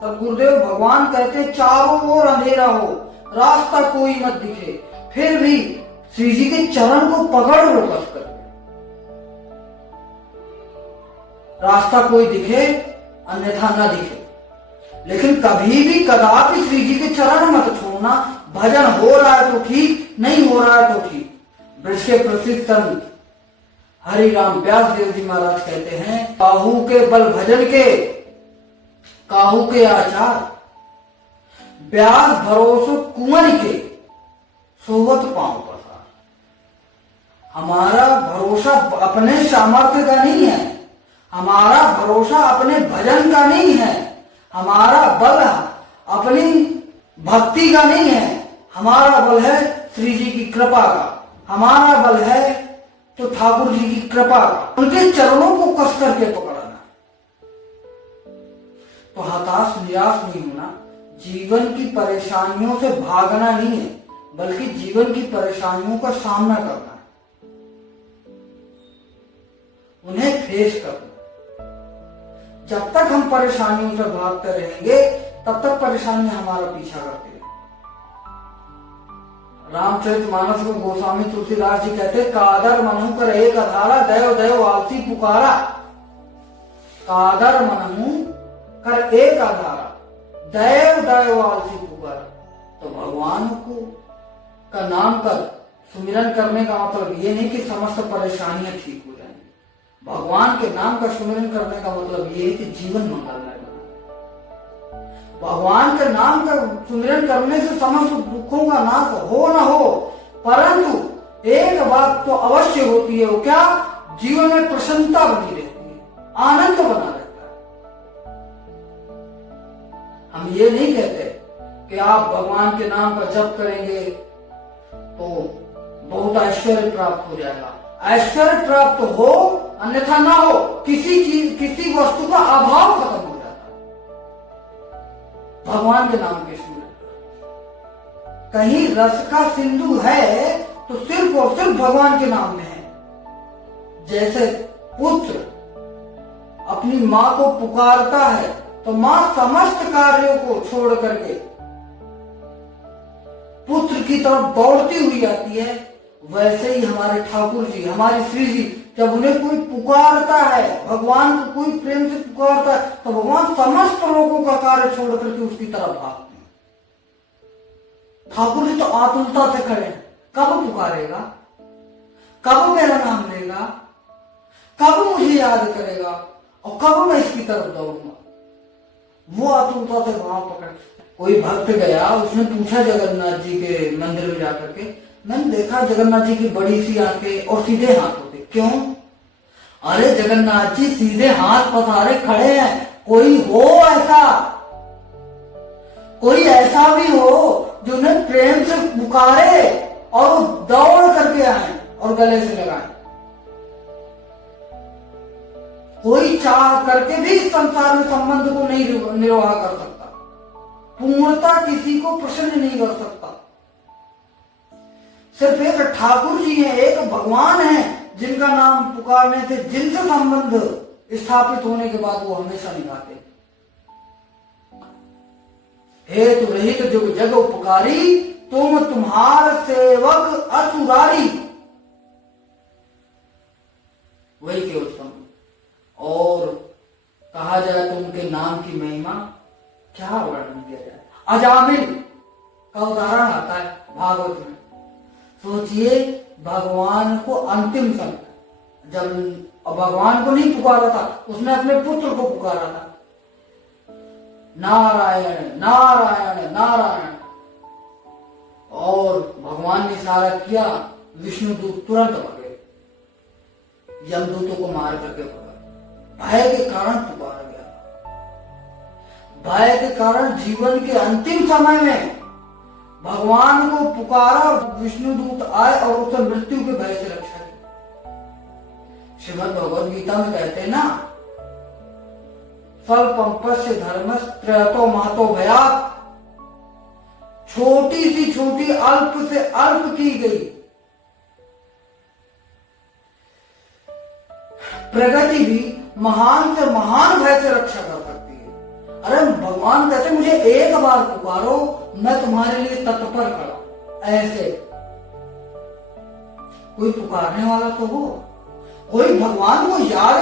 तब गुरुदेव भगवान कहते चारों ओर अंधेरा हो, रास्ता कोई मत दिखे, फिर भी श्री जी के चरण को पकड़ लो कस कर। रास्ता कोई दिखे अन्यथा न दिखे, लेकिन कभी भी कदापि श्री जी के चरण मत छोड़ना। भजन हो रहा है तो ठीक, नहीं हो रहा है तो ठीक। ब्रज के प्रसिद्ध संत हरिराम व्यास देव जी महाराज कहते हैं, काहू के बल भजन के काहू के आचार, व्यास भरोसो कुंवर के सोवत पांव पसार। हमारा भरोसा अपने सामर्थ्य का नहीं है, हमारा भरोसा अपने भजन का नहीं है, हमारा बल अपनी भक्ति का नहीं है, हमारा बल है श्री जी की कृपा का, हमारा बल है तो ठाकुर जी की कृपा का। उनके चरणों को कस करके पकड़ना। तो हताश निराश नहीं होना, जीवन की परेशानियों से भागना नहीं है, बल्कि जीवन की परेशानियों का सामना करना है, उन्हें फेस करना। जब तक हम परेशानियों से भागते रहेंगे तब तक परेशानी हमारा पीछा करती रहेगी। रामचरितमानस में गोस्वामी तुलसीदास जी कहते, कादर मनहु कर एक अधारा, दयो दयो आलसी पुकारा। कादर मनहु कर एक आधारा, दयो दयो आलसी पुकारा। तो भगवान को का नाम कर सुमिरन करने का मतलब ये नहीं कि समस्त परेशानियां ठीक हो जाएंगी। भगवान के नाम का सुमिरन करने का मतलब ये है कि जीवन मंगलमय बना। भगवान के नाम का सुमिरन करने से समस्त दुखों का नाश हो न हो, परंतु एक बात तो अवश्य होती है, वो क्या? जीवन में प्रसन्नता बनी रहती है, आनंद बना रहता है। हम ये नहीं कहते कि आप भगवान के नाम का जप करेंगे तो बहुत ऐश्वर्य प्राप्त हो जाएगा। ऐश्वर्य प्राप्त हो अन्यथा ना हो, किसी चीज किसी वस्तु का अभाव खत्म हो जाता है भगवान के नाम के स्मरण। कहीं रस का सिंधु है तो सिर्फ और सिर्फ भगवान के नाम में है। जैसे पुत्र अपनी मां को पुकारता है तो मां समस्त कार्यों को छोड़ करके पुत्र की तरफ दौड़ती हुई आती है, वैसे ही हमारे ठाकुर जी, हमारी श्री जी, जब उन्हें कोई पुकारता है, भगवान को कोई प्रेम से पुकारता है, तो भगवान समस्त लोगों का कार्य छोड़ करके उसकी तरफ भागते हैं। ठाकुर जी तो आतुरता से खड़े हैं, कब पुकारेगा, कब मेरा नाम लेगा, कब मुझे याद करेगा और कब मैं इसकी तरफ दौड़ूंगा। वो आतुरता से वहां पकड़े। कोई भक्त गया, उसने पूछा जगन्नाथ जी के मंदिर में जाकर के, मैंने देखा जगन्नाथ जी की बड़ी सी आंखें और सीधे हाथ होते, क्यों? अरे जगन्नाथ जी सीधे हाथ पसारे खड़े हैं, कोई हो ऐसा, कोई ऐसा भी हो जो उन्हें प्रेम से पुकारे और दौड़ करके आए और गले से लगाए। कोई चाह करके भी इस संसार में संबंध को नहीं निर्वाह कर सकता, पूर्णता किसी को प्रसन्न नहीं कर सकता। सिर्फ एक ठाकुर जी हैं, एक भगवान हैं, जिनका नाम पुकारने से, जिनसे संबंध स्थापित होने के बाद वो हमेशा निभाते। हेतु रहित जुग जग उपकारी, तुम तुम्हार सेवक असुरारी। वही केवल संबंध। और कहा जाए तो उनके नाम की महिमा क्या वर्णन किया जाए। अजामिल का उदाहरण आता है भागवत में। सोचिए, भगवान को अंतिम समय, जब भगवान को नहीं पुकारा था, उसने अपने पुत्र को पुकारा था, नारायण नारायण नारायण, और भगवान ने इशारा किया, विष्णुदूत तुरंत भागे, यमदूतों को मार करके भागा। भय के कारण पुकारा गया, भय के कारण जीवन के अंतिम समय में भगवान को पुकारा, विष्णुदूत आए और उसे मृत्यु के भय से रक्षा की। श्रीमद् भगवद गीता में कहते हैं ना, स्वल्पम पश्य धर्मस्त्रयतो महतो भयात्। छोटी सी छोटी अल्प से अल्प की गई प्रगति भी महान से महान भय से रक्षा कर सकती है। अरे भगवान कहते मुझे एक बार पुकारो, मैं तुम्हारे लिए तत्पर खड़ा। ऐसे कोई पुकारने वाला तो हो, कोई भगवान को याद